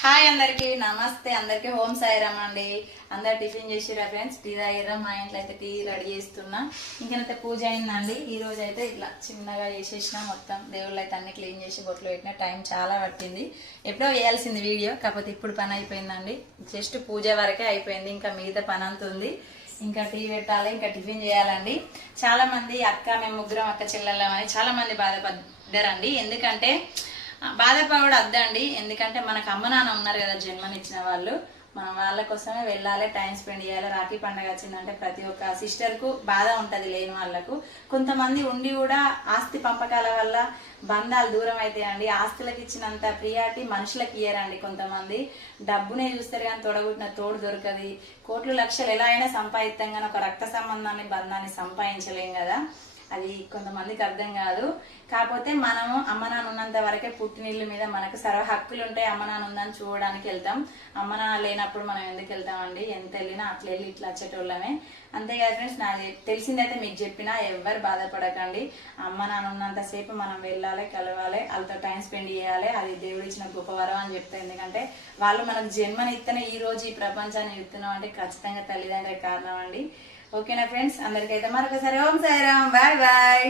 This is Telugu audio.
హాయ్ అందరికి నమస్తే. అందరికి హోమ్ సాయిరామ్ అండి. అందరు టిఫిన్ చేసిరా ఫ్రెండ్స్? టీ తాగిరా? మా ఇంట్లో అయితే టీ రెడీ చేస్తున్నా. ఇంకనైతే పూజ అయిందండి. ఈ రోజు అయితే ఇట్లా చిన్నగా చేసేసిన. మొత్తం దేవుళ్ళు అయితే అన్ని క్లీన్ చేసి బొట్లు పెట్టిన. టైం చాలా పట్టింది. ఎప్పుడో వేయాల్సింది వీడియో, కాకపోతే ఇప్పుడు పని అయిపోయిందండి. జస్ట్ పూజ వరకే అయిపోయింది. ఇంకా మిగతా పని అంత ఉంది. ఇంకా టీ పెట్టాలి, ఇంకా టిఫిన్ చేయాలండి. చాలా మంది మేము ముగ్గురం అక్క చెల్లెళ్ళమని చాలా మంది బాధపడ్డారండి. ఎందుకంటే బాధపడ వద్దండి. ఎందుకంటే మనకు అమ్మ నాన్న ఉన్నారు కదా, జన్మనిచ్చిన వాళ్ళు. మనం వాళ్ళ కోసమే వెళ్ళాలి, టైం స్పెండ్ చేయాలి. రాఖీ పండుగ వచ్చిందంటే ప్రతి ఒక్క సిస్టర్ కు బాధ ఉంటది లేని వాళ్ళకు. కొంతమంది ఉండి కూడా ఆస్తి పంపకాల వల్ల బంధాలు దూరం అవుతాయండి. ఆస్తులకు ఇచ్చినంత ప్రియారిటీ మనుషులకు ఇయ్యరండి. కొంతమంది డబ్బునే చూస్తారు కానీ తొడగొట్టిన తోడు దొరకది. కోట్లు లక్షలు ఎలా అయినా సంపాదిస్తాం కానీ ఒక రక్త సంబంధాన్ని బంధాన్ని సంపాదించలేం కదా. అది కొంతమందికి అర్థం కాదు. కాకపోతే మనము అమ్మ నాన్న ఉన్నంత వరకే పుట్టినిల్లు మీద మనకు సర్వ హక్కులు ఉంటాయి. అమ్మ నాన్న ఉందని చూడడానికి వెళ్తాం. అమ్మ నాన్న లేనప్పుడు మనం ఎందుకు వెళ్తామండి? ఎంత వెళ్ళినా అట్లా వెళ్ళి ఇట్లా వచ్చేటోళ్ళమే. అంతేకాదు ఫ్రెండ్స్, నాకు తెలిసిందైతే మీకు చెప్పినా ఎవ్వరు బాధపడకండి. అమ్మ నాన్న ఉన్నంతసేపు మనం వెళ్ళాలి, కలవాలి, వాళ్ళతో టైం స్పెండ్ చేయాలి. అది దేవుడు ఇచ్చిన గొప్ప వరం అని చెప్తాను. ఎందుకంటే వాళ్ళు మనకు జన్మనిస్తేనే ఈ రోజు ఈ ప్రపంచాన్ని ఇస్తున్నాం అంటే ఖచ్చితంగా తల్లిదండ్రుల కారణం అండి. ఓకేనా ఫ్రెండ్స్? అందరికైతే మరొకసారి ఓం సాయిరామ్. Bye bye.